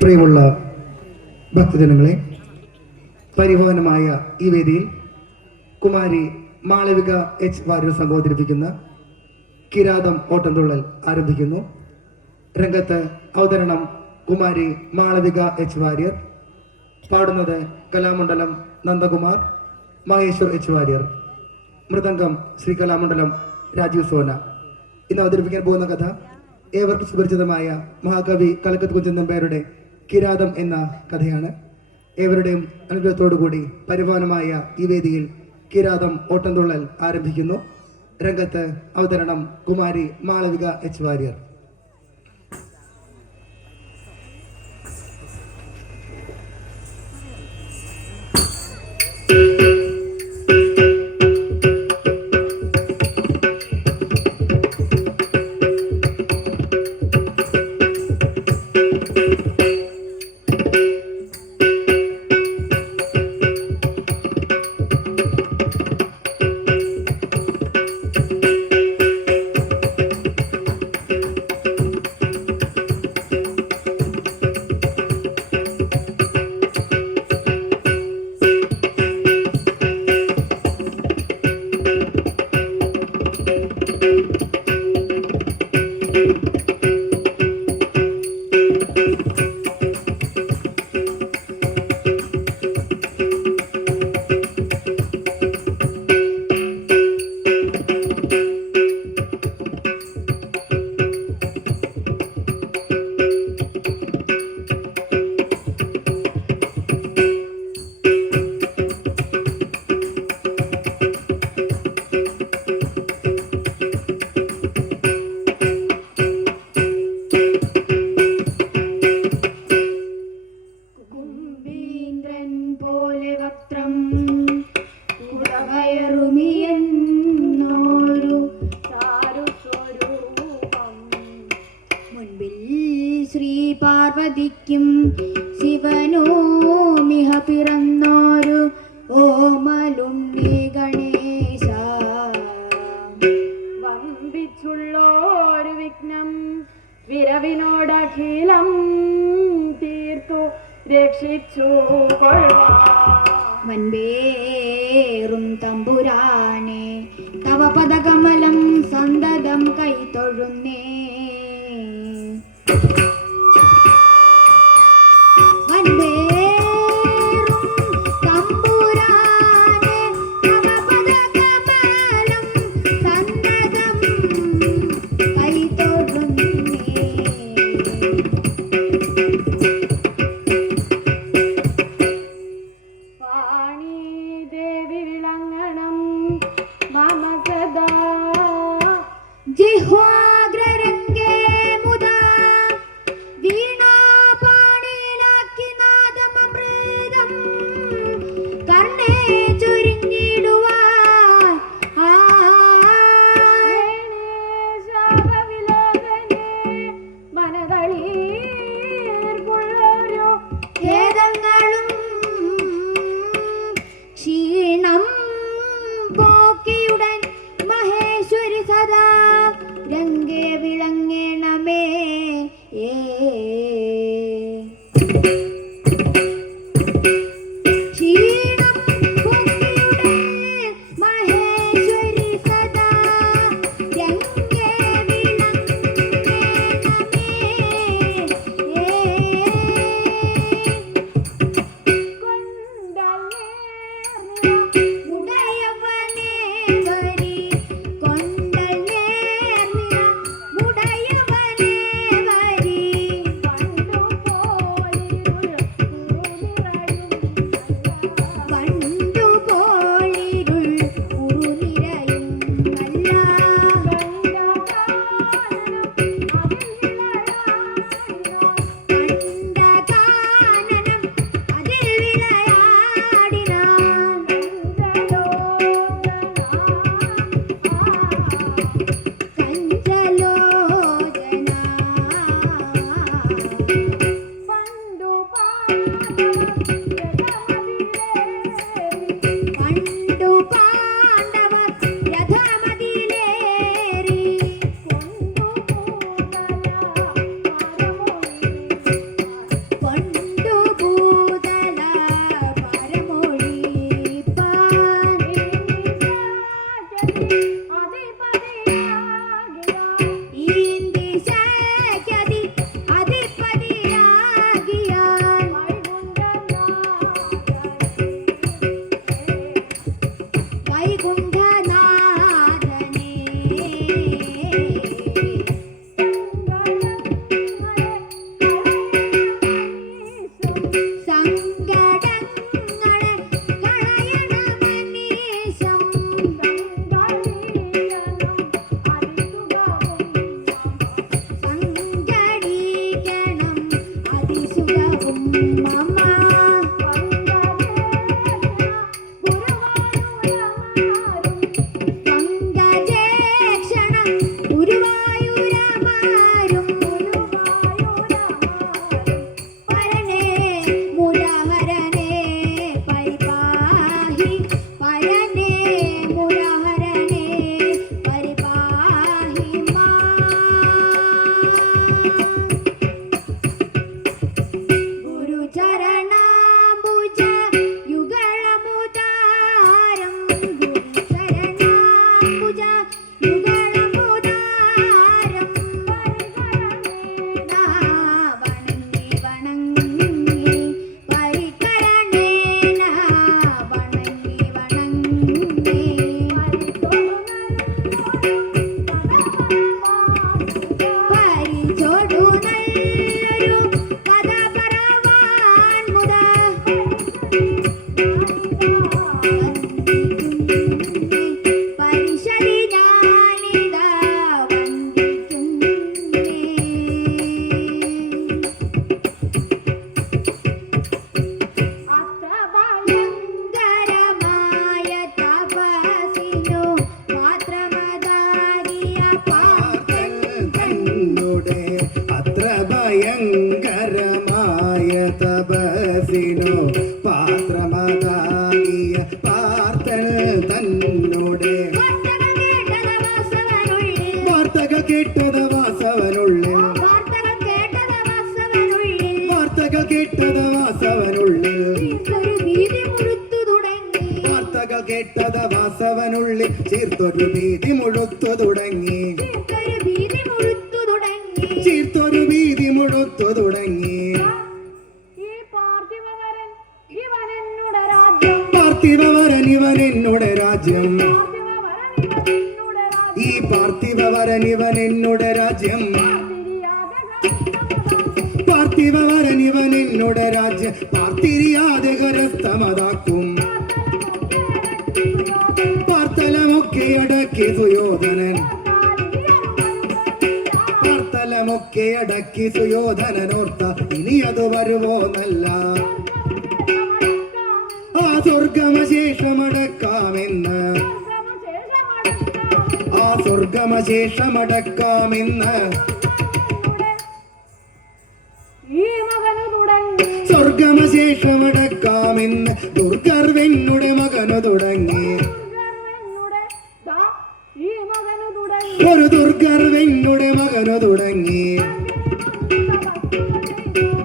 പ്രിയമുള്ള ഭക്തജനങ്ങളെ, പരിപാവനമായ ഈ വേദിയിൽ കുമാരി മാളവിക എച്ച് വാര്യർ സംബോധിപ്പിക്കുന്ന കിരാതം ഓട്ടംതുള്ളൽ ആരംഭിക്കുന്നു. രംഗത്ത് അവതരണം കുമാരി മാളവിക എച്ച് വാര്യർ. പാടുന്നത് കലാമണ്ഡലം നന്ദകുമാർ, മഹേശ്വർ എച്ച് വാര്യർ. മൃദംഗം ശ്രീ കലാമണ്ഡലം രാജീവ് സോന. ഇന്ന് അവതരിപ്പിക്കാൻ പോകുന്ന കഥ ഏവർക്കും സുപരിചിതമായ മഹാകവി കലക്കത്ത് കുഞ്ചൻ നമ്പ്യാരുടെ കിരാതം എന്ന കഥയാണ്. ഏവരുടെയും അനുഗ്രഹത്തോടുകൂടി പരിപാവനമായ ഈ വേദിയിൽ കിരാതം ഓട്ടംതുള്ളൽ ആരംഭിക്കുന്നു. രംഗത്ത് അവതരണം കുമാരി മാളവിക എച്ച് വാര്യർ. പാർവതിക്കും ശിവനോ മിഹ പിറന്നോരു ഓമലുണ്ണി ഗണേശ. വമ്പിച്ചുള്ളോരു വിഘ്നം വിരവിനോടഖിലം തീർത്തു രക്ഷിച്ചു വൻപേറും തമ്പുരാനെ തവ പദകമലം സന്തതം കൈതൊഴുന്നേ. ജിഹ്വാഗ്രരംഗേ വാർത്തകൾ കേട്ടത് വാസവനുള്ളിൽ വാർത്തകൾ കേട്ടത് വാസവനുള്ളിൽ വാർത്തകൾ കേട്ടത് വാസവനുള്ളിൽ ഒരു ഭീതി മുഴുത്തു തുടങ്ങി വാർത്തകൾ കേട്ടത് വാസവനുള്ളിൽ ചീർത്തൊരു ഭീതി മുഴുത്തു തുടങ്ങി ഒരു ഭീതി മുഴുത്തു തുടങ്ങി ചീർത്തൊരു ഭീതി മുഴുത്തു തുടങ്ങി ഈ പാർത്ഥിവവരൻ ഇവൻ എന്നുടെ രാജ്യം പാർത്ഥിവവരൻ ഇവൻ എന്നുടെ രാജ്യം ഈ പാർത്ഥിവവരൻ ഇവൻ എന്നുടെ രാജ്യം പാർത്ഥിവവരൻ ഇവൻ എന്നുടെ രാജ്യം പാർത്തിരിയാതെ കരസ്ഥമതാക്കും പാർത്തലമൊക്കെ അടക്കി സുയോധനൻ പാർത്തലമൊക്കെ അടക്കി സുയോധനൻ ഓർത്ത ഇനി അത് വരുവോ നല്ല ആ സ്വർഗമശേഷമടക്കാമെന്ന് ആ സ്വർഗമശേഷമടക്കാമെന്ന് ഈ മകനു തുടങ്ങി സ്വർഗമശേഷമടക്കാമെന്ന് ദുർഗർവെന്നുടെ മകനു തുടങ്ങി ഈ മകനു തുടങ്ങി ഒരു ദുർഗർവെന്നുടെ മകനു തുടങ്ങി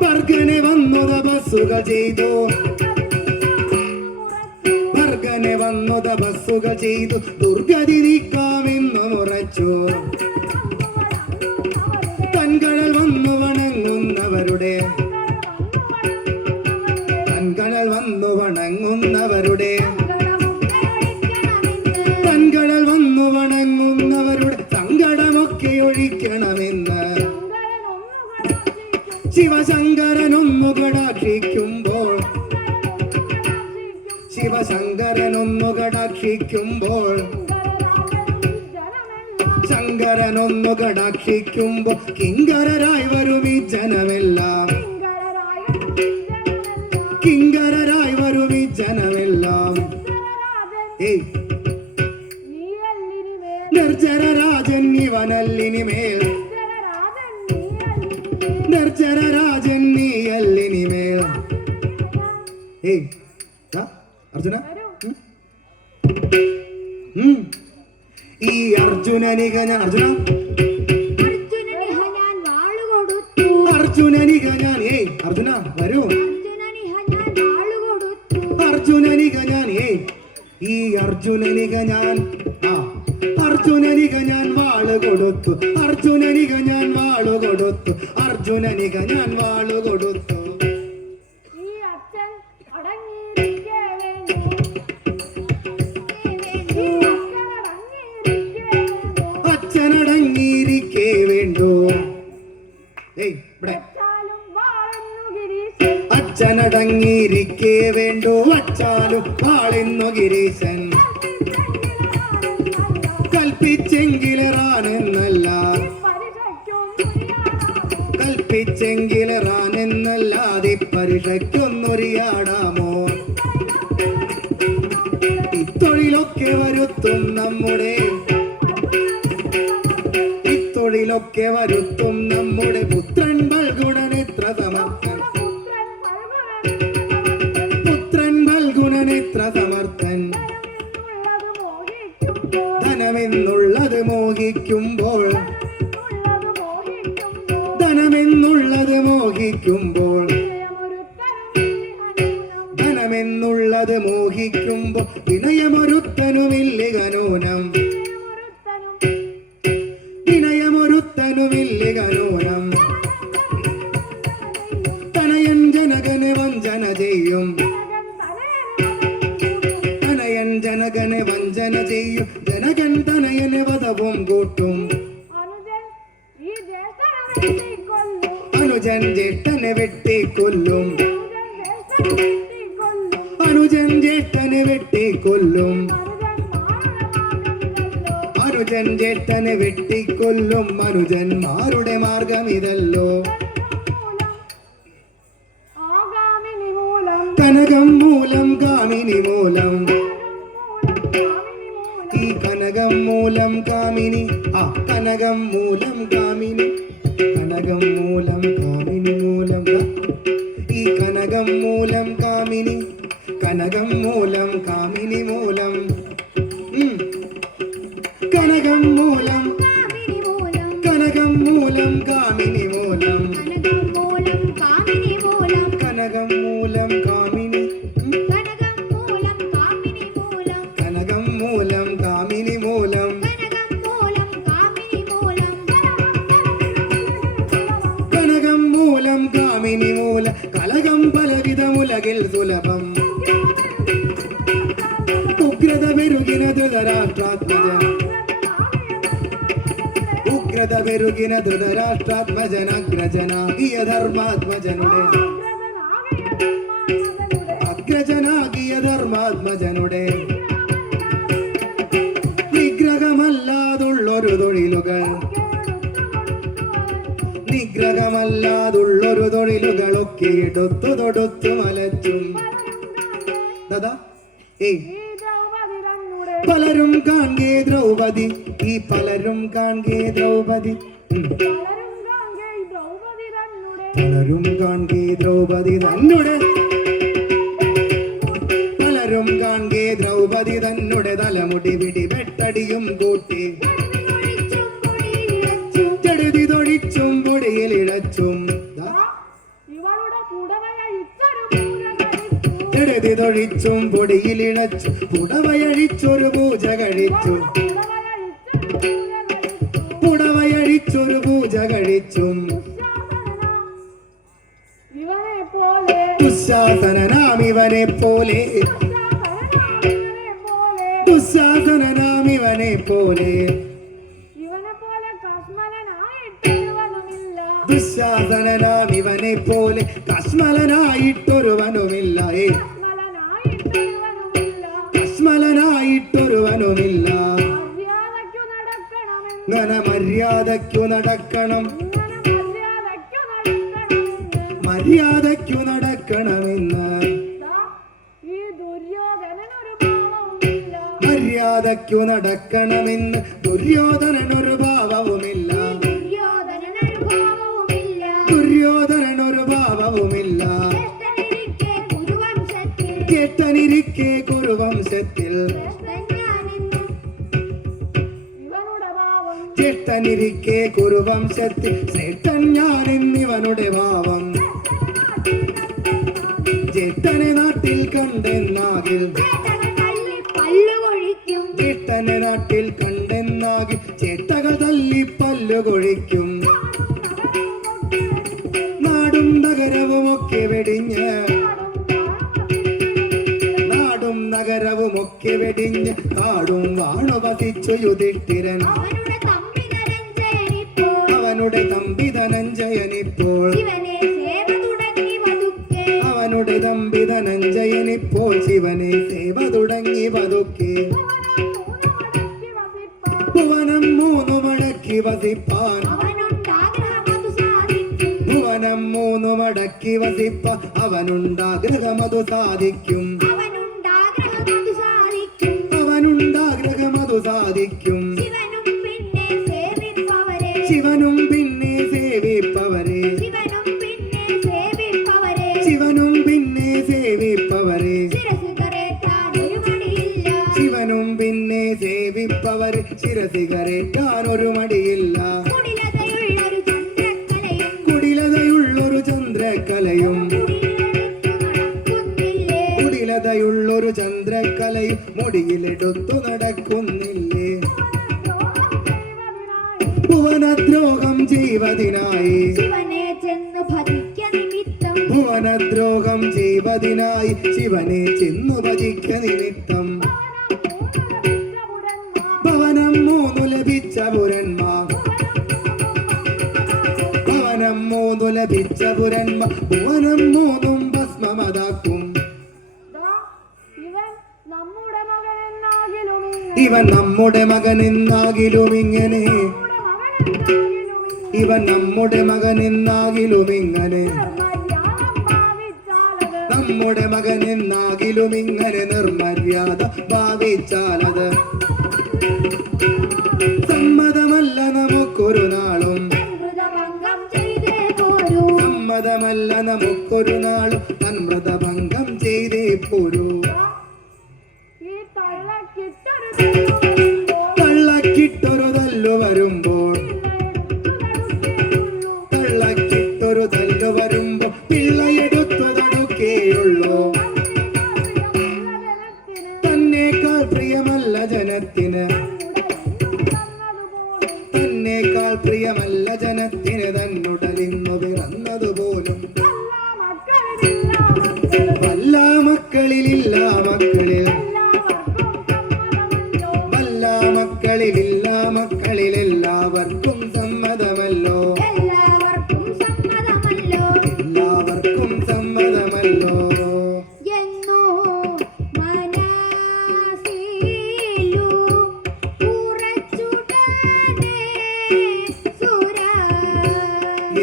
ഭർഗനെ വന്നു തപസ്സുകൾ ചെയ്തു ഭർഗനെ വന്നു തപസ്സുകൾ ചെയ്തു ദുർഗതി നീക്കാമെന്ന് മുറച്ചു തൻകടൽ വന്നു വണങ്ങുന്നവരുടെ തൻകടൽ വന്നു വണങ്ങുന്നവരുടെ തൻകടൽ വന്നു വണങ്ങുന്നവരുടെ സങ്കടമൊക്കെ ഒഴിക്കണമെന്ന് ശിവശങ്കരനൊന്നു കടാക്ഷിക്കുമ്പോൾ ശിവശങ്കരനൊന്നു കടാക്ഷിക്കുമ്പോൾ ശങ്കരനൊന്നു കടാക്ഷിക്കുമ്പോൾ കിങ്കരരായി വരും ഈ ജനമെല്ലാം കിങ്കരരായി വരും ഈ ജനമെല്ലാം ഏയ് നിർജരരാജൻ ഇവനല്ലിനിമേൽ നിർജരരാജൻ നീയല്ലിനിമേൽ ഏയ് അർജുന ഈ അർജുനനിക അർജുന അർജുനനിഹ ഞാൻ വാളുകൊടുത്തു അർജുനനിക ഞാൻ ഏയ് അർജുന വരൂ അർജുനനിഹ ഞാൻ വാളുകൊടുത്തു അർജുനനിക ഞാൻ ഏയ് ഈ അർജുനനിക ഞാൻ ആ അർജുനനിക ഞാൻ വാള് കൊടുത്തു അർജുനനിക ഞാൻ വാള് കൊടുത്തു അർജുനനിക ഞാൻ വാള് കൊടുത്തു ഈ അച്ഛൻ അടങ്ങിയിരിക്കേ വേണ്ടു ഈ അച്ഛനടങ്ങിയിരിക്കേ വേണ്ടു ഏയ് ഇവിടെ അച്ഛാലും വാളെന്നു ഗിരീശൻ അച്ഛനടങ്ങിയിരിക്കേ വേണ്ടു അച്ചാലും വാളെന്നു ഗിരീശൻ കൽപ്പിച്ചെങ്കിലെറാനെന്നല്ല കൽപ്പിച്ചെങ്കിലെറാനെന്നല്ലാതെ പരീക്ഷയ്ക്കൊന്നൊരിയാടാമോ ഇത്തൊഴിലൊക്കെ വരുത്തും നമ്മുടെ ഇത്തൊഴിലൊക്കെ വരുത്തും നമ്മുടെ പുത്രൻ ബൽഗുണൻ എത്ര സമർത്ഥൻ പുത്രൻ ബൽഗുണൻ എത്ര സമർത്ഥൻ ധനമെന്നുള്ളത് മോഹിക്കുമ്പോൾ ധനമെന്നുള്ളത് മോഹിക്കുമ്പോൾ ധനമെന്നുള്ളത് മോഹിക്കുമ്പോൾ വിനയമൊരുത്തനുമില്ലികനൂനം വിനയമൊരുത്തനുമില്ലികനൂനം തനയൻ ജനകനെ വഞ്ചന ചെയ്യും തനയൻ ജനകനെ വഞ്ചന ചെയ്യും ജനകൻ തനയനെ വധവും കൂട്ടും അനുജൻ ജ്യേഷ്ഠനെ വെട്ടിക്കൊല്ലും അനുജൻ ജ്യേഷ്ഠനെ വെട്ടിക്കൊല്ലും അനുജൻ ജ്യേഷ്ഠനെ വെട്ടിക്കൊല്ലും അനുജന്മാരുടെ മാർഗം ഇതല്ലോ കനകം മൂലം കാമിനി മൂലം ഈ കനകം മൂലം കാമിനി ആ കനകം മൂലം കാമിനി കനകം മൂലം കാമിനി മൂലം ഈ കനകം മൂലം കാമിനി കനകം മൂലം കാമിനി മൂലം കനകം മൂലം മൂലം കാമിനി മൂലം കനകം മൂലം കാമിനി മൂലം കനകം മൂലം കാമിനി മൂലം കനകം മൂലം കാമിനി മൂല കലകം പലവിധമുലകിൽ സുലഭം ഉഗ്രത പെരുകിന ധൃതരാഷ്ട്രാത്മജൻ ഉഗ്രത പെരുകിന ധൃതരാഷ്ട്രാത്മജനഗ്രജനാകിയ ധർമാത്മജനുടെ അഗ്രജനാകിയ ധർമാത്മജനുടെ നിഗ്രഹമല്ലാതുള്ളൊരു തൊഴിലുകൾ നിഗ്രഹമല്ലാതുള്ളൊരു തൊഴിലുകളൊക്കെ എടുത്തു തൊടുത്തു മലച്ചും ദാദാ ഏയ് പലരും കാൺകേ ദ്രൗപദി ഈ പലരും കാൺകേ ദ്രൗപദി പലരും കാൺകേ ദ്രൗപദി തന്നുടെ പലരും കാൺകേ ദ്രൗപദി തന്നുടെ തലമുടി പിടി വെട്ടടിയും കൂട്ടി ചെടുതി തൊഴിച്ചും പൊടിയിൽ ഇഴച്ചും ചെടുതി തൊഴിച്ചും പൊടിയിൽ ഇഴച്ചു പുടവയഴിച്ചൊരു പൂജ കഴിച്ചു പുടവയഴിച്ചൊരു പൂജ കഴിച്ചും ദുശാസനനാം ഇവനെ പോലെ ദുശാസനനാം ഇവനെ പോലെ ദുശാസനനാം ഇവനെ പോലെ കശ്മലനായിട്ടൊരുവനുമില്ല കശ്മലനായിട്ടൊരുവനുമില്ല മര്യാദയ്ക്കു നടക്കണം മര്യാദയ്ക്കു നടക്കണമെന്ന് മര്യാദയ്ക്കു നടക്കണമെന്ന് ദുര്യോധനനൊരു ഭാവവുമില്ല ദുര്യോധനനൊരു ഭാവവുമില്ല കേട്ടനിരിക്കെ കുരുവംശത്തിൽ ചേട്ടനിരിക്കെ കുരുവംശത്തിൽ ശ്രേഷ്ഠൻ ഞാൻ എന്നിവനുടെ ഭാവം ചേട്ടനെ നാട്ടിൽ കണ്ടെന്നാകിൽ ചേട്ടനെ നാട്ടിൽ കണ്ടെന്നാകിൽ ചേട്ടകൾ തല്ലി പല്ലു കൊഴിക്കും നാടും നഗരവുമൊക്കെ വെടിഞ്ഞ് നാടും നഗരവുമൊക്കെ വെടിഞ്ഞ് കാടും വാണു വസിച്ചു യുധിഷ്ഠിരൻ അവനുടെ തമ്പി ധനഞ്ജയനിപ്പോൾ അവനുടെ തമ്പി ധനഞ്ജയനിപ്പോൾ ശിവനെ സേവ തുടങ്ങി പതുക്കെ ഭുവനം മൂന്നു മടക്കി വസിപ്പാൻ ഭുവനം മൂന്നു മടക്കി വസിപ്പ അവനുണ്ടാഗ്രഹമതു സാധിക്കും അവനുണ്ടാഗ്രഹമതു സാധിക്കും ശിവനും പിന്നെ സേവിപ്പവരെ ശിവനും പിന്നെ സേവിപ്പവരെ ശിവനും പിന്നെ സേവിപ്പവരെ ശിരസികരേറ്റാനൊരു മടിയില്ല കുടിലതയുള്ളൊരു ചന്ദ്രക്കലയും കുടിലതയുള്ളൊരു ചന്ദ്രക്കലയും മുടിയിലെടുത്തു നടക്കുന്നില്ലേ ഭുവനദ്രോഹം ചെയ്വതിനായി ഭുവനദ്രോഹം ചെയ്വതിനായി ശിവനെ ചെന്നു ഭജിക്ക നിമിത്തം ഭവനം മൂന്നു ലഭിച്ച പുരന്മാർ ഭവനം മൂന്നു ലഭിച്ച പുരന്മാർ ഭുവനം മൂന്നും ഭസ്മമതാക്കും ഇവൻ നമ്മുടെ മകനെന്നാകിലും ഇങ്ങനെ ഇവൻ നമ്മുടെ മകനെന്നാകിലും ഇങ്ങനെ നമ്മുടെ മകനെന്നാകിലും ഇങ്ങനെ നിർമര്യാദ ഭാവിച്ചാലത് സമ്മതമല്ല നമുക്കൊരു നാളും സമ്മതമല്ല നമുക്കൊരു നാളും തന്മൃതഭംഗം ചെയ്തേ പോരൂ തള്ളക്കിട്ടൊരു തല്ലു വരുമ്പോൾ പ്രിയമല്ല ജനത്തിന് തന്നുടലിന്നു പിറന്നതുപോലും വല്ല മക്കളിലില്ല മക്കളിൽ വല്ല മക്കളിലില്ല മക്കളിൽ എല്ലാവർക്കും സമ്മതമല്ലോ എല്ലാവർക്കും സമ്മതമല്ലോ എന്നോ മനസ്സിലു ഉറച്ചുടനെ സുര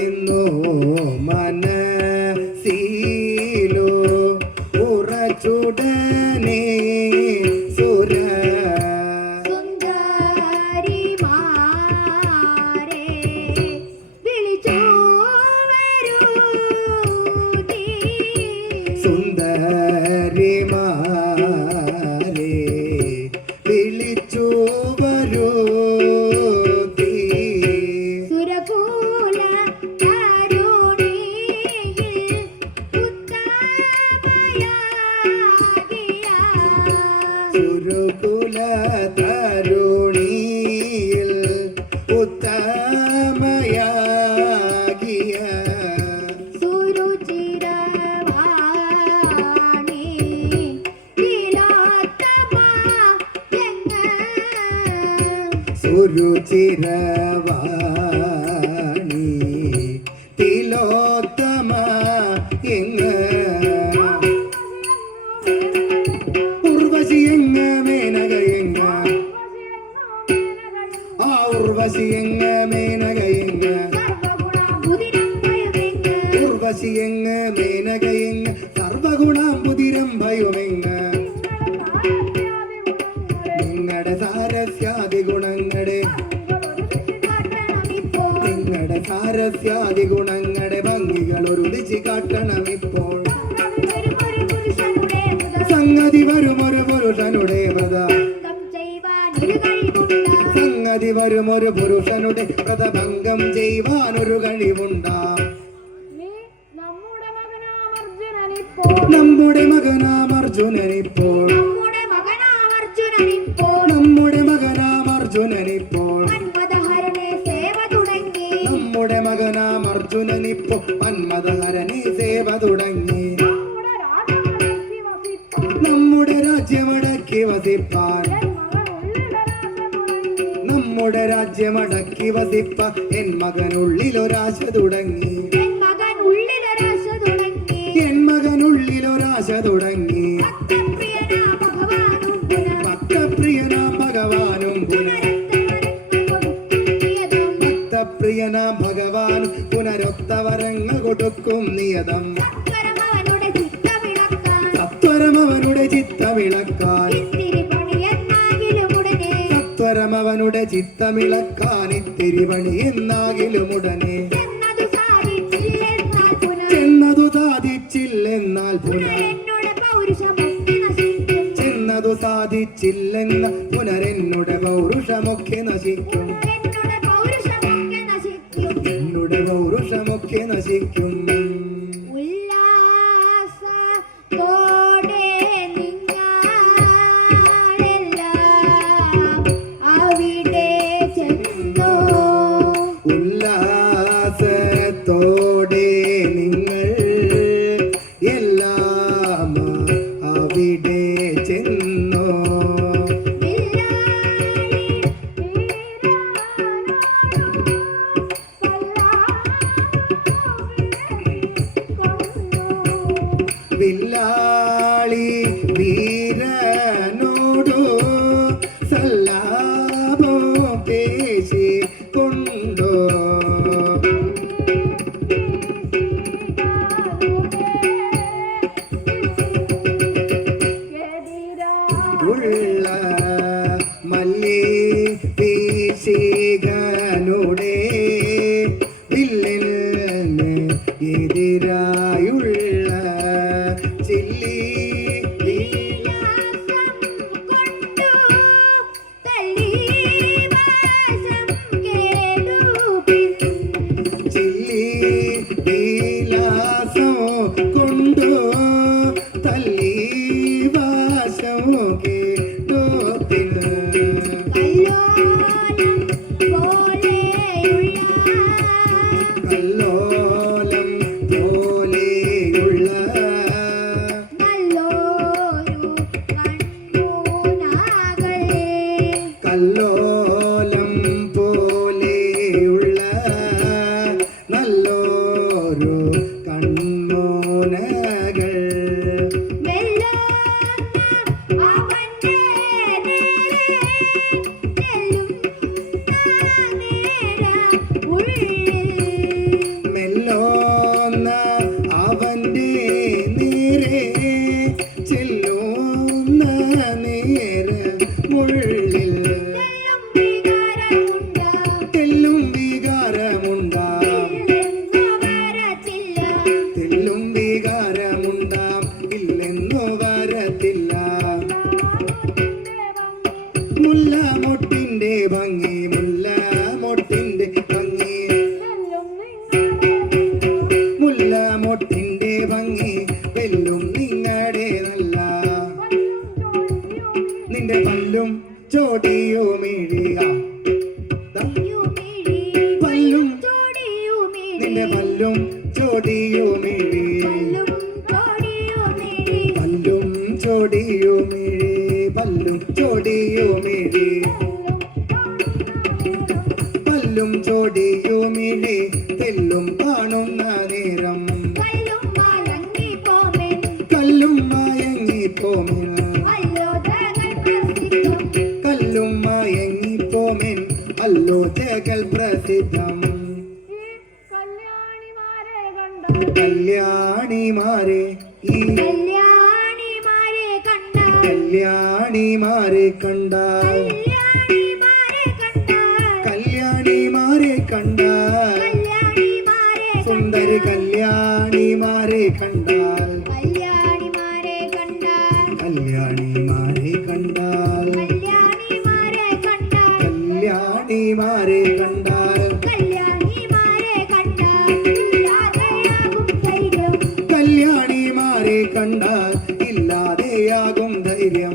എന്നോ മനസ്സിലോ ഉറച്ചുടനെ സുര സുന്ദരിമാരെ വിളിച്ചു വരൂതി സുന്ദരിമാരെ വിളിച്ചു വരൂതി സുരകുല തരുണിയിൽ ഉത്തമയാകിയ സുരുകുല തരുണിയിൽ ഉത്തമയാകിയ സുരുചിരവാണി തിലോത്തമ എങ്ങ സുരുചിരവാണി തിലോത്തമ എങ്ങ് ഉർവശി എങ്ങ മേനക എങ്ങ ആ ഉർവശി എങ്ങ മേനക എങ്ങ ഉർവശി എങ്ങ മേനക എങ്ങ സർവഗുണാംബുതിരം ഭയമെങ്ങ് നിങ്ങളുടെ സാരസ്യാദി ഗുണങ്ങളുടെ നിങ്ങളുടെ സാരസ്യാദി ഗുണങ്ങളുടെ ഭംഗികൾ ഒരു രുചി കാട്ടണം ഇപ്പോൾ സംഗതി വരുമൊരു പുരുഷനുടെ വ്രത സംഗതി വരുമൊരു പുരുഷനുടെ വ്രതഭംഗം ചെയ്യുവാനൊരു കഴിവുണ്ടാം നമ്മുടെ മകനാം അർജുനനിപ്പോൾ നമ്മുടെ മകനാം അർജുനനിപ്പോൾ നമ്മുടെ മകനാം അർജുനനിപ്പോൾ മന്മദഹരനെ സേവ തുടങ്ങി നമ്മുടെ രാജ്യമടക്കി വസിപ്പാൻ നമ്മുടെ രാജ്യമടക്കി വസിപ്പാൻ എൻ മകനുള്ളിലൊരാശ തുടങ്ങി എൻ മകനുള്ളിലൊരാശ തുടങ്ങി ഭക്തപ്രിയനാം ഭഗവാനും ഭക്തപ്രിയനാം ഭഗവാൻ പുനരൊത്ത വരങ്ങൾ കൊടുക്കും നിയതം സത്വരം അവനുടെ ചിത്തമിളക്കാൻ സത്വരം അവനുടെ ചിത്തമിളക്കാൻ ഇത്തിരി പണി എന്നാകിലും ഉടനെ ചെന്നതു സാധിച്ചില്ലെന്നാൽ പുനർ ചെന്നതു സാധിച്ചില്ലെന്ന പുനരെന്നുടെ പൗരുഷമൊക്കെ നശിക്കും എന്നുടെ പൗരുഷമൊക്കെ നശിക്കും ഉല്ലാസത്തോടെ നിങ്ങളെല്ലാം അവിടെ ചെന്നോ ഉല്ലാസത്തോടെ നിങ്ങൾ എല്ലാം അവിടെ ചെന്നോ വില്ലാളി വീരനോടു സല്ലാപോ പേശി കൊണ്ടോ ഉള്ള മല്ലി വീശികനുടെ വില്ലിന് എതിരായുള്ള ചില്ലി ചില്ലി വിലാസം കൊണ്ടു തല്ലി വാശം കേട്ടോ ചോടിയുമിഴി പല്ലും ചോടിയുമിഴി പല്ലും ചോടിയുമിഴി പല്ലും ചോടിയുമിഴി തെല്ലും കാണുന്ന നേരം കല്ലും മയങ്ങിപ്പോമിൻ കല്ലും മയങ്ങിപ്പോമിൻ അല്ലോചകൾ പ്രസിദ്ധം കല്യാണിമാരെ ഈ കല്യാണിമാരെ കണ്ടാൽ കല്യാണിമാരെ കണ്ടാൽ സുന്ദരി കല്യാണിമാരെ കണ്ടാൽ കല്യാണിമാരെ കണ്ടാൽ കല്യാണിമാരെ കണ്ടാൽ കല്യാണിമാരെ കണ്ടാൽ ഇല്ലാതെയാകും ധൈര്യം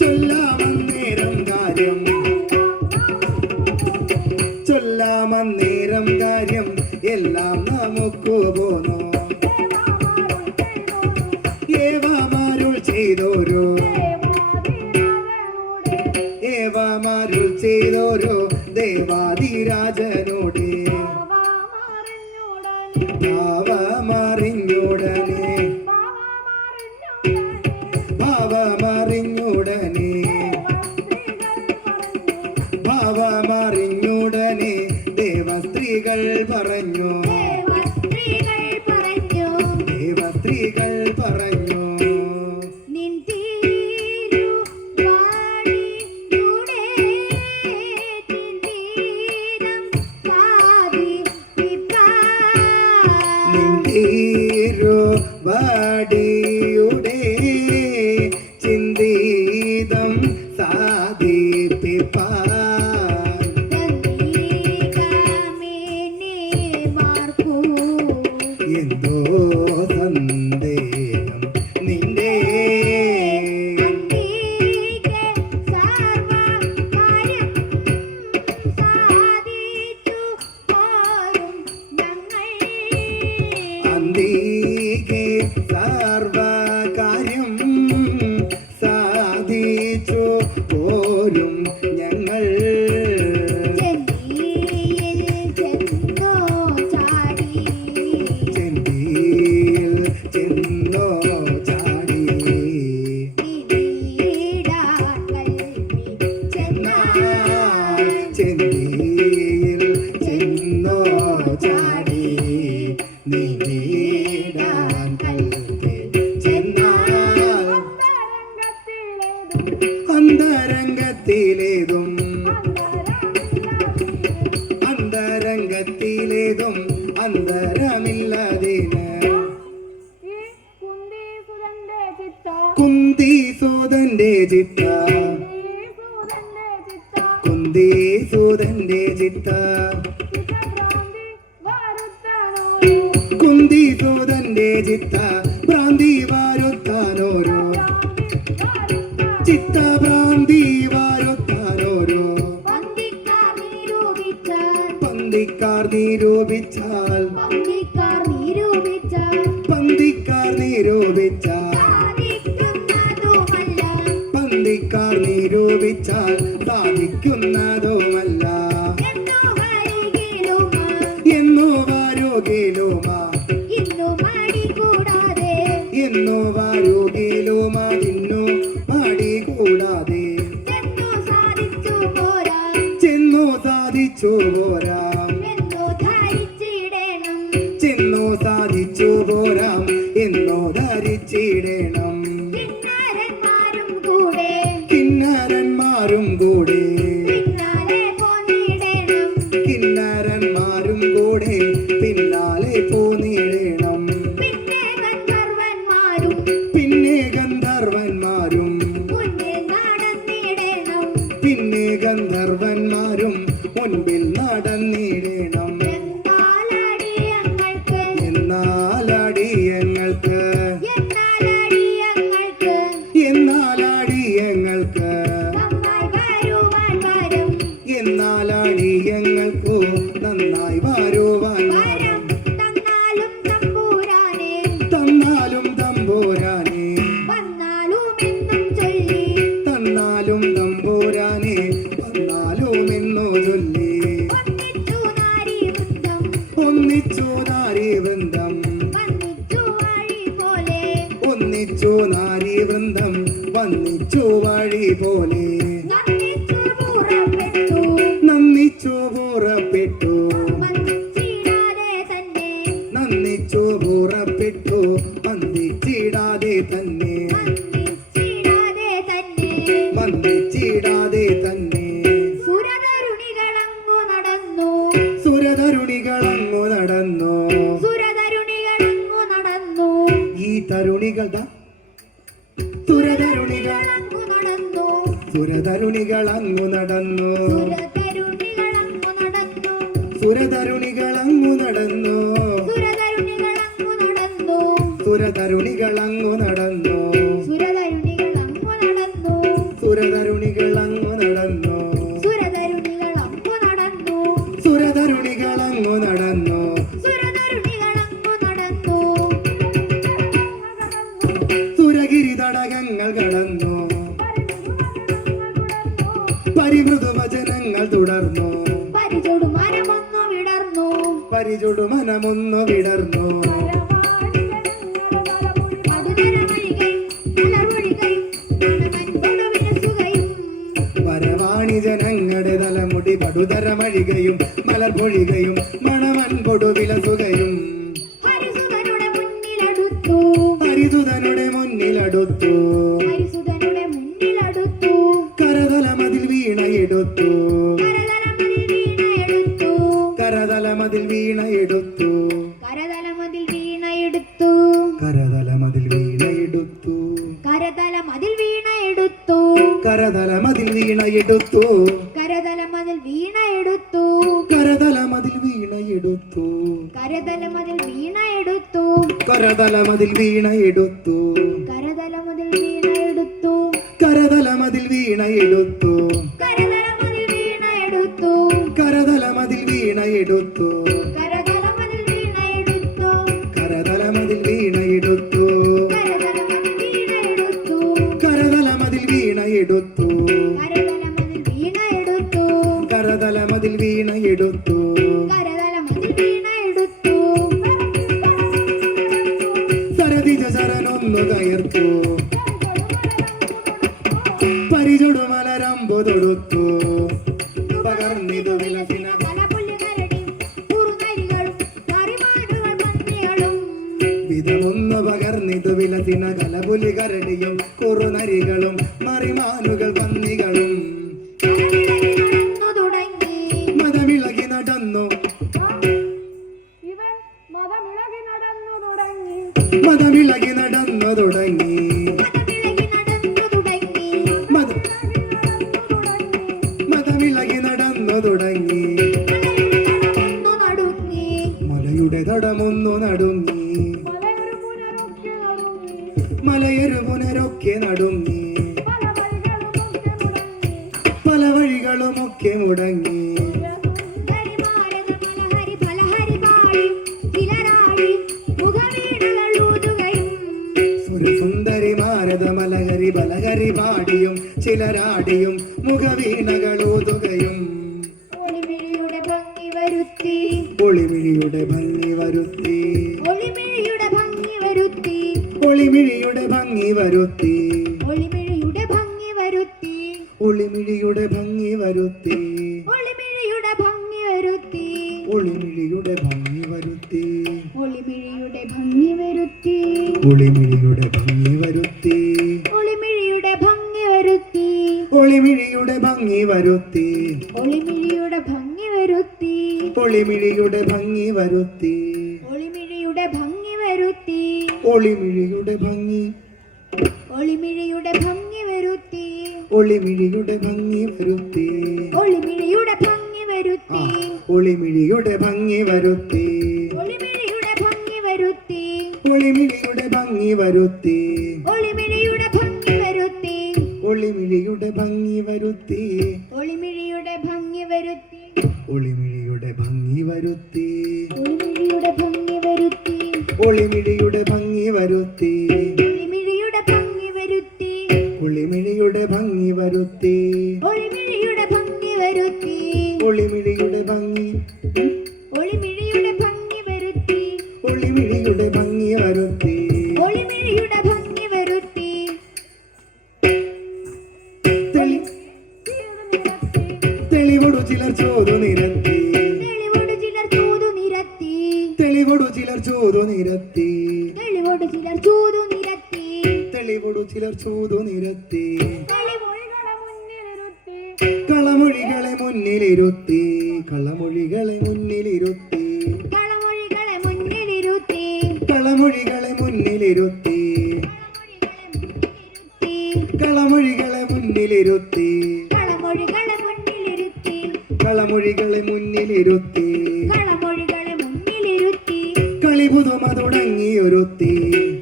ചൊല്ലാമന്നേരം കാര്യം ചൊല്ലാമന്നേരം കാര്യം എല്ലാം നമുക്ക് പോന്നു ഏവമാരുൾ ചെയ്തോരോ ഏവമാരുൾ ചെയ്തോരോ ദേവാദിരാജനോട് ഭാവമറിഞ്ഞുടനെ ഭാവമറിഞ്ഞുടനെ ഭാവമറിഞ്ഞുടനെ ദേവസ്ത്രീകൾ പറഞ്ഞു ദേവസ്ത്രീകൾ പറഞ്ഞു വാടിയുടെ ചിന്തീതം സാധിപ്പിപ്പാൻ എന്തോ സന്ദേഹം നിന്റെ അന്തികെ സർവകാര്യം സാധിച്ചു പോരും ഞങ്ങൾ ചെന്തിയിൽ ചെന്നോ ചാടി ചെന്തിയിൽ ചെന്നോ ചാടി നീടാൻ കൽക്കെ ചെന്നാൽ അന്തരംഗത്തിലേതും അന്തരംഗത്തിലേതും അന്തരമില്ലതിന് കുന്തിസൂതന്റെ ചിത്ത കുന്തിസൂതന്റെ ചിത്ത കുന്തിസൂതന്റെ ചിത്ത ഭ്രാന്തി വാരുത്താനോരോ ചിത്ത ഭ്രാന്തി വാരുത്താനോരോ പന്തിക്കാർ നിരൂപിച്ചാൽ പന്തിക്കാർ നിരൂപിച്ചാൽ പന്തിക്കാർ നിരൂപിച്ചാൽ സാധിക്കുന്നതുമല്ല എന്നോ വാരോഗിലുമാ എന്നോ വാരോഗിലുമാ ഇന്നു മാടി കൂടാതെ ചെന്നു സാധിച്ചു പോരാം ചെന്നു സാധിച്ചു പോരാം എന്നോ ധരിച്ചിടണം കിന്നരന്മാരും കൂടെ കിന്നരന്മാരും കൂടെ പിന്നാലെ പോന്നിടണം പിന്നെ ഗന്ധർവന്മാരും പിന്നെ ഗന്ധർവന്മാരും മുൻപിൽ നടന്നിടണം എന്നാലടിയങ്ങൾക്ക് എന്നാലടിയങ്ങൾക്ക് എന്നാലടിയങ്ങൾക്കു നന്നായി വരുവാൻ വന്നാലും എന്നോ ചൊല്ലി ഒന്നിച്ചു നാരീവൃന്ദം ഒന്നിച്ചു നാരീവൃന്ദം വന്നിച്ചു വഴി പോലെ ഒന്നിച്ചു നാരീവൃന്ദം വന്നിച്ചു വഴി പോലെ നന്ദിച്ചു പുറപ്പെട്ടു നന്ദിച്ചു പുറപ്പെട്ടു വന്നിച്ചിടാതെ തന്നെ നന്ദിച്ചു പുറപ്പെട്ടു വന്ദിച്ചിടാതെ തന്നെ വന്നിച്ചിടാതെ തന്നെ വന്ദിച്ചിടാതെ തന്നെ സുരതരുണികളങ്ങു നടന്നു സുരതരുണികളങ്ങു നടന്നു സുരതരുണികളങ്ങു നടന്നു ഈ തരുണികൾ ദാ സുരതരുണികൾ അങ്ങു നടന്നു സുരതരുണികളങ്ങു നടന്നു സുരതരുണികളങ്ങു നടന്നു സുരതരുണികളങ്ങു നടന്നു സുരതരുണികളങ്ങു നടന്നു സുരതരുണികളങ്ങു നടന്നു സുരതരുണികളങ്ങു നടന്നു സുരതരുണികളങ്ങു നടന്നു സുരതരുണികളങ്ങു നടന്നു സുരഗിരി തടകങ്ങൾ കടന്നു പരിമൃദു വചനങ്ങൾ തുടർന്നു പരിചൊടു മരമൊന്നു വിടർന്നു പരിചുടു മനമൊന്നു വിടർന്നു വരവാണി ജനങ്ങളുടെ തലമുടി പടുതരമഴികയും മലർപൊഴികയും മണമൻപൊടു വിലസുകയും ഹരിസുതനുടെ മുന്നിലടുത്തു ഹരിതുതനുടെ മുന്നിലടുത്തു ഹരിസുതനുടെ മുന്നിലടുത്തു കരതലമതിൽ വീണയെടുത്തു കരതലമതിൽ വീണയെടുത്തു കരതലമതിൽ വീണയെടുത്തു കരതലമതിൽ വീണയെടുത്തു കരതലമതിൽ വീണയെടുത്തു കരതലമതിൽ വീണയെടുത്തു കരതലമതിൽ വീണയെടുത്തു കരതലമതിൽ വീണയെടുത്തു കരതലമതിൽ വീണയെടുത്തു കരതലമതിൽ വീണയെടുത്തു കരതലമതിൽ വീണയെടുത്തു കരതലമതിൽ വീണയെടുത്തു കരതലമതിൽ വീണയെടുത്തു കരതലമതിൽ വീണയെടുത്തു കരതലമതിൽ വീണയെടുത്തു കരതലമതിൽ വീണയെടുത്തു കരതലമതിൽ വീണയെടുത്തു കരതലമതിൽ വീണയെടുത്തു സരതിജ ശരണൊന്നു കയർത്തു പരിചൊടു മലരമ്പു തൊടുത്തു പകർന്നിതു വിലസിന വിധമൊന്നു പകർന്നിതു വിലസിന കലപുലി കരടിയും കുറുനരികളും മറിമാനുകൾ പന്നികളും മതമിളകി നടന്നു മതമിളകി നടന്നു തുടങ്ങി മതമിളകി നടന്നു തുടങ്ങി മലയുടെ തടമൊന്നു നടുങ്ങി മലയൊരു പുനരൊക്കെ നടുങ്ങി പല വഴികളുമൊക്കെ മുടങ്ങി ഒരു സുന്ദരി മാരത മലഹരി ബലഹരി പാടിയും ചിലരാടിയും മുഖവീണകളൂതുകയും ഒളിമിഴിയുടെ ഭംഗി വരുത്തി ഒളിമിഴിയുടെ ഭംഗി വരുത്തി ഒളിമിഴിയുടെ ഭംഗി വരുത്തി ഒളിമിഴിയുടെ ഭംഗി വരുത്തി ഒളിമിഴിയുടെ ഭംഗി വരുത്തി ഒളിമിഴിയുടെ ഭംഗി വരുത്തി ഒളിമിഴിയുടെ ഭംഗി വരുത്തി ഒളിമിഴിയുടെ ഭംഗി വരുത്തി ഒളിമിഴിയുടെ ഭംഗി വരുത്തി ഒളിമിഴിയുടെ ഭംഗി വരുത്തി ഒളിമിഴിയുടെ ഭംഗി വരുത്തി ഒളിമിഴിയുടെ ഭംഗി വരുത്തി ഒളിമിഴിയുടെ ഭംഗി വരുത്തി ഒളിമിഴിയുടെ ഭംഗി വരുത്തി ഒളിമിഴിയുടെ ഭംഗി വരുത്തി ഒളിമിഴിയുടെ ഭംഗി ഒളിമിഴിയുടെ ഭംഗി വരുത്തി ഒളിമിഴിയുടെ ഭംഗി വരുത്തി ഒളിമിഴിയുടെ ഭംഗി വരുത്തി ഒളിമിഴിയുടെ ഭംഗി വരുത്തി ഒളിമിഴിയുടെ ഭംഗി വരുത്തി ഒളിമിഴിയുടെ ഭംഗി വരുത്തി ഒളിമിഴിയുടെ ഭംഗി വരുത്തി ഒളിമിഴിയുടെ ഭംഗി വരുത്തി ഒളിമിഴിയുടെ ഭംഗി വരുത്തി ഒളിമിഴിയുടെ ഭംഗി വരുത്തി ഒളിമിഴിയുടെ ഭംഗി വരുത്തി ഒളിമിഴിയുടെ ഭംഗി വരുത്തി ഒളിമിഴിയുടെ ഭംഗി വരുത്തി ഒളിമിഴിയുടെ ഭംഗി വരുത്തി ഒളിമിഴിയുടെ വരുത്തി ഒളിമിഴിയുടെ ഭംഗി ഒളിമിഴിയുടെ ഭംഗി വരുത്തി ഒളിമിഴിയുടെ ഭംഗി വരുത്തി ഒളിമിഴിയുടെ ഭംഗി വരുത്തി തെളിവൊടു ചിലർ ചോദു നിരത്തി തെളിവോട് ചിലർ ചൂതു നിരത്തി തെളിവൊടു ചിലർ ചോദു നിരത്തി തെളിവോട് ചിലർ ചൂതു നിരത്തി തെളിവൊടു ചിലർ ചോദു നിരത്തി കളിമൊഴികളെ മുന്നിലിരുത്തി കളമൊഴികളെ മുന്നിലിരുത്തി കളമൊഴികളെ മുന്നിലിരുത്തി കളമൊഴികളെ മുന്നിലിരുത്തി കളമൊഴികളെ മുന്നിലിരുത്തി കളമൊഴികളെ മുന്നിലിരുത്തി കളമൊഴികളെ മുന്നിലിരുത്തി കളമൊഴികളെ മുന്നിലിരുത്തി കളിപുതുമ തുടങ്ങിയൊരുത്തി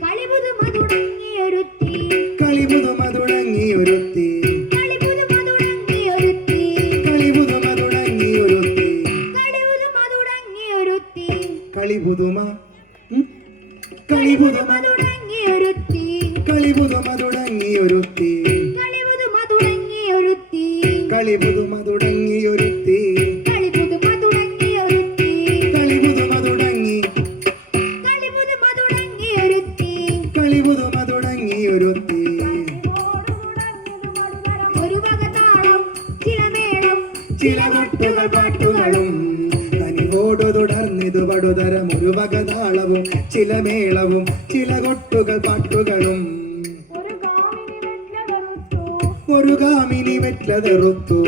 കളിപുതുമ തുടങ്ങിയൊരുത്തി കളിപുതുമ തുടങ്ങിയൊരുത്തി കളിപുതുമ തുടങ്ങിയൊരുത്തി കളിപുതുമ തുടങ്ങിയൊരുത്തി കളിപുതുമ തുടങ്ങിയൊരുത്തി കളിപുതുമ കളിപുതുമ തുടങ്ങിയൊരുത്തി കളിപുതുമ തുടങ്ങിയൊരുത്തി കളിപുതുമ തുടങ്ങിയൊരുത്തി കളിപുതുമ തുടങ്ങിയൊരുത്തി കളിപുതുമ തുടങ്ങിയൊരുത്തി കളിപുതുമ തുടങ്ങി കളിപുതുമ തുടങ്ങിയൊരുത്തി കളിപുതുമ തുടങ്ങിയൊരുത്തി ഒരു വക താളം ചില മേളം ചില കൊട്ടുകൾ പാട്ടുകളും കനിവോടു തുടർന്നിതു പടുതരം ഒരു വകതാളവും ചില മേളവും ചില കൊട്ടുകൾ പാട്ടുകളും ഒരു കാമിനി വെറ്റ്ലതെറുത്തു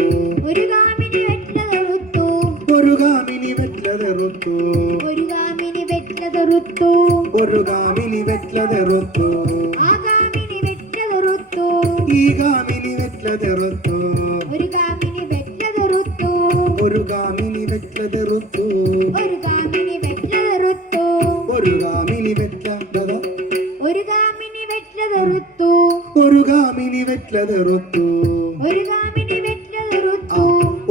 ഒരു കാമിനി വെറ്റതെറുത്തു ഒരു കാമിനി വെറ്റ്ലതെറുത്തു ഒരു കാമിനി വെറ്റതെറുത്തു ഒരു കാമിനി വെറ്റ്ലതെറുത്തു ആ കാമിനി വെറ്റതെറുത്തു ഈ കാമിനി വെറ്റ്ലതെറുത്തു ഒരു കാമിനി വെറ്റതെറുത്തു ഒരു കാമിനി വെറ്റ്ലതെറുത്തു ഒരു കാമിനി വെറ്റതെറുത്തു ഒരു കാമിനി വെറ്റ്ലത ഒരു കാമിനി വെറ്റതെറുത്തു ഒരു കാമിനി വെറ്റ്ലതെറുത്തു ഒരു കാമിനി വെറ്റതെറുത്തു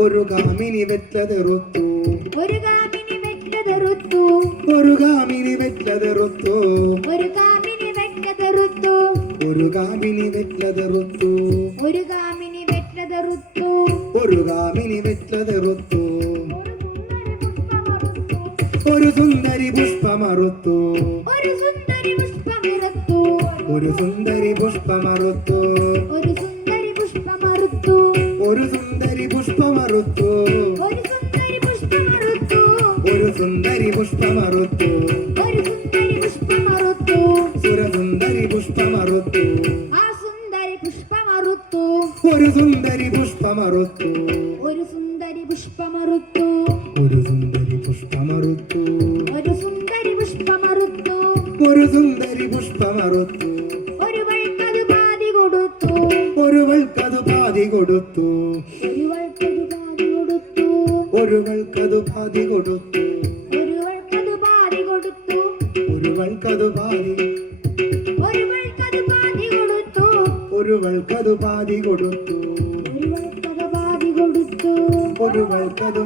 ഒരു കാമിനി വെറ്റ്ലതെറുത്തു ഒരു കാമിനി വെറ്റതെറുത്തു ഒരു കാമിനി വെറ്റ്ലതെറുത്തു ഒരു കാമിനി വെറ്റതെറുത്തു ഒരു കാമിനി വെറ്റ്ലതെറുത്തു ഒരു കാമിനി വെറ്റതെറുത്തു ഒരു കാമിനി വെറ്റ്ലതെറുത്തു ഒരു സുന്ദരി പുഷ്പമറുത്തു ഒരു സുന്ദരി പുഷ്പമിറത്തു ഒരു സുന്ദരി പുഷ്പമറുത്തു ഒരു സുന്ദരി പുഷ്പമറുത്തു ഒരു സുന്ദരി പുഷ്പമറുത്തു ഒരു സുന്ദരി പുഷ്പമറുത്തു ഒരു സുന്ദരി പുഷ്പമറുത്തു ഒരു സുന്ദരി പുഷ്പമറുത്തു സുരസുന്ദരി പുഷ്പമറുത്തു ആ സുന്ദരി പുഷ്പമറുത്തു ഒരു സുന്ദരി പുഷ്പമറുത്തു ഒരു സുന്ദരി പുഷ്പമറുത്തു ഒരു സുന്ദരി പുഷ്പമറുത്തു ഒരു സുന്ദരി പുഷ്പമറുത്തു ഒരു സുന്ദരി പുഷ്പമറുത്തു ഒരു വൾക്കത് പാതി കൊടുത്തു ഒരു വൾക്കതു പാതി കൊടുത്തു ഒരു വൾക്കത് പാതി കൊടുത്തു ഒരു വൾക്കതു പാതി കൊടുത്തു ഒരു വൾക്കത് പാതി കൊടുത്തു ഒരു വൾക്കതു പാതി ഒരു വൾക്കത് പാതി കൊടുത്തു ഒരു വൾക്കതു പാതി കൊടുത്തു ഒരു വൾക്കത് പാതി കൊടുത്തു ഒരു വൾക്കതു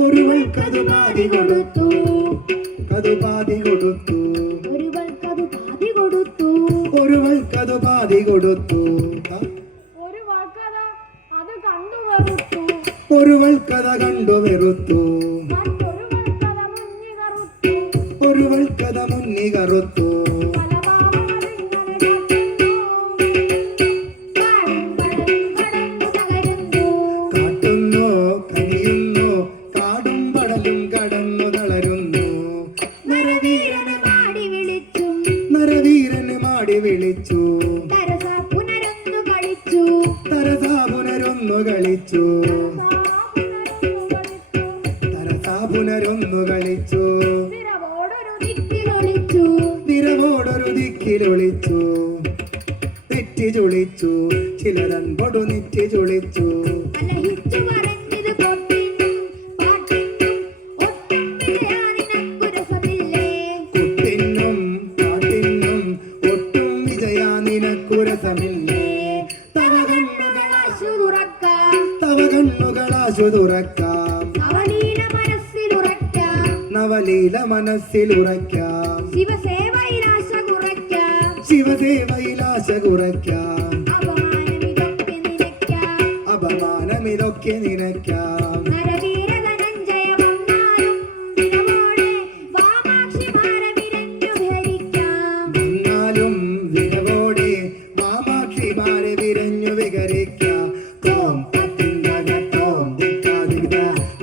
ഒരു വൾക്കതു പാതി കൊടുത്തു കതു പാതി കൊടുത്തു ഒരു വൾക്കത് പാതി കൊടുത്തു ഒരു വൾക്കതു പാതി കൊടുത്തു ഒരു വൾക്കത അത് കണ്ടു വെറുത്തു ഒരു വൾക്കത കണ്ടു വെറുത്തു മറ്റൊരു വൾക്കത മുങ്ങി കറുത്തു ഒരു വൾക്കത മുന്നി കറുത്തു കാട്ടുന്നു കരിയുന്നു കാടും പടലും കടന്നു തളരുന്നു നരവീരന് നരവീരന് മാടി വിളിച്ചു തരസാ പുനരൊന്നു കളിച്ചു തരസാ പുനരൊന്നു കളിച്ചു നിരവോടൊരു ദിക്കിലൊളിച്ചു നെറ്റി ചുളിച്ചു ചിലരൻപൊടു നെറ്റി ചുളിച്ചു കുട്ടിനും പാട്ടിനും ഒട്ടും വിജയാ നിനക്കുരസമില്ലേ തവ കണ്ണുകളാശു തുറക്കാം നവലീല മനസ്സിലുറയ്ക്കാം ശിവസേവയിലാശ കുറയ്ക്കാം അപമാനം ഗാനമിതൊക്കെ നിനക്കാം. നരവീര ധനഞ്ജയ വന്നാലും വിരവോടെ വാമാക്ഷിമാരെ വിരഞ്ഞു ഭരിക്കാം. വന്നാലും വിരവോടെ വാമാക്ഷിമാരെ വിരഞ്ഞു വികരിക്കാം. തോം തത്തിന്തക തോം ദിക്കാതിക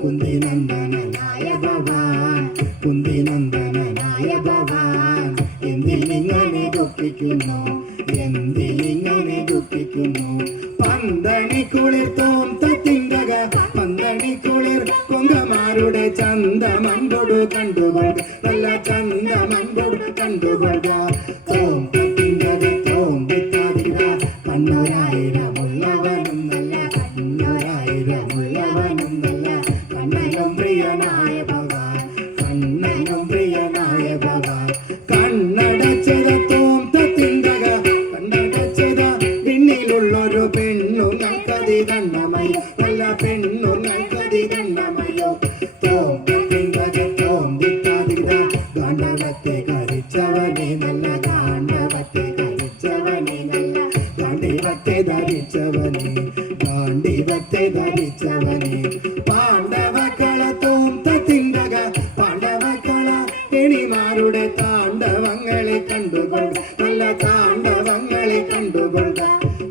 കുന്തിനന്ദനായ ഭവാൻ, കുന്തിനന്ദനായ ഭവാൻ. എന്തിനിങ്ങനെ ദുഃഖിക്കുന്നു, എന്തിനിങ്ങനെ ദുഃഖിക്കുന്നു. പന്തണിക്കുളിർ തോം തത്തിന്തക പന്തണിക്കുളിർ കൊങ്കമാരുടെ ചന്തമമ്പൊടു കണ്ടുകൊള്ളുക, നല്ല ചന്തമമ്പൊടു കണ്ടുകൊള്ളുക. തോം തത്തിന്തക തോം ദിക്കാതിക കണ്ണൊരായിരമുള്ളവനും നല്ല, കണ്ണൊരായിരമുള്ളവനും നല്ല, കണ്ണനും പ്രിയനായ ഭഗവാൻ, കണ്ണനും പ്രിയനായ ഭഗവാൻ. കണ്ണടച്ചത തോം തത്തിന്തക കണ്ണടച്ചത പിന്നിലുള്ളൊരു പെണ്ണു നൽക്കതി കണ്ണമയോ, നല്ല പെണ്ണു നൽക്കതി കണ്ണമയോ. തോം തത്തിന്തക തോം ദിക്കാതിക ഗാണ്ഡവത്തെ കരിച്ചവനെ നല്ല, ഗാണ്ഡവത്തെ കരിച്ചവനെ നല്ല, ഗാണ്ഡീവത്തെ ധരിച്ചവനെ, ഗാണ്ഡീവത്തെ ധരിച്ചവനെ. പാണ്ഡവക്കള തോം തത്തിന്തക പാണ്ഡവക്കള കെണിമാരുടെ താണ്ഡവങ്ങളെ കണ്ടുകൊള്ളുക, നല്ല താണ്ഡവങ്ങളെ കണ്ടുകൊള്ളുക.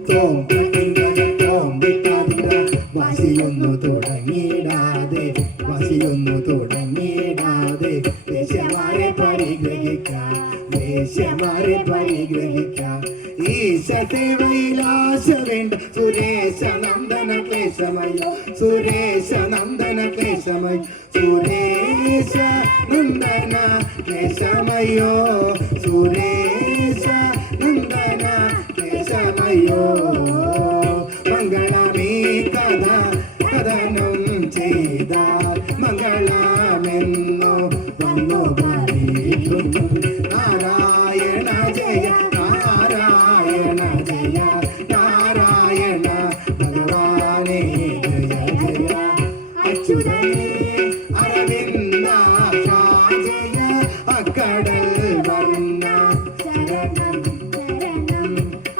തോം തത്തിന്തക തോം ദിക്കാതിക വാശിയൊന്നു തുടങ്ങിയിടാതെ, വാശിയൊന്നു തുടങ്ങിയിടാതെ ദേശമാരെ പരിഗ്രഹിക്കാം, ദേശമാരെ പരിഗ്രഹിക്കാം. ഈശ സേവയിലാശ വേണ്ട സുരേശ നന്ദന ക്ലേശമയോ, സുരേശ നന്ദന ക്ലേശമയോ, സുരേശ നന്ദന ക്ലേശമയോ, സുരേശ നന്ദന ക്ലേശമയോ. മംഗളമേ കഥ കഥനം ചെയ്താൽ മംഗളമെന്നു വന്നു പറയുന്നു. നാരായണ ജയ നാരായണ ജയ നാരായണ ഭഗവാനേ ജയ ജയ. അച്യുതനേ അരവിന്ദാക്ഷ ജയ അക്കടൽ വർണ്ണ ശരണം ശരണം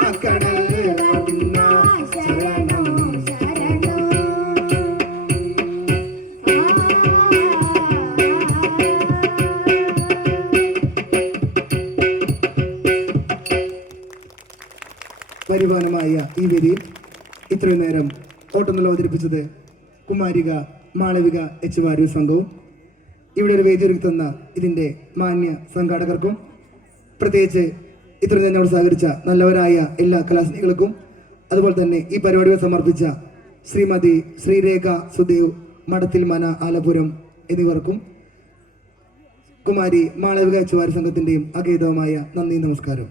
അക്കടൽ വർണ്ണ ശരണം ശരണം. വരുമാനമായ ഈ വേദിയിൽ ഇത്രയും നേരം ഓട്ടത്തിൽ അവതരിപ്പിച്ചത് കുമാരിക മാളവിക എച്ച് വാര്യു സംഘവും ഇവിടെ ഒരു വേദി ഒരുക്കി തന്ന ഇതിൻ്റെ മാന്യ സംഘാടകർക്കും പ്രത്യേകിച്ച് ഇത്രയും നേരം സഹകരിച്ച നല്ലവരായ എല്ലാ കലാസ്നേഹികൾക്കും അതുപോലെ തന്നെ ഈ പരിപാടികൾ സമർപ്പിച്ച ശ്രീമതി ശ്രീരേഖ സുദേവ് മഠത്തിൽ മന ആലപുരം എന്നിവർക്കും കുമാരി മാളവിക എച്ച് വാര്യു സംഘത്തിൻ്റെയും അഗേതവുമായ നന്ദി നമസ്കാരം.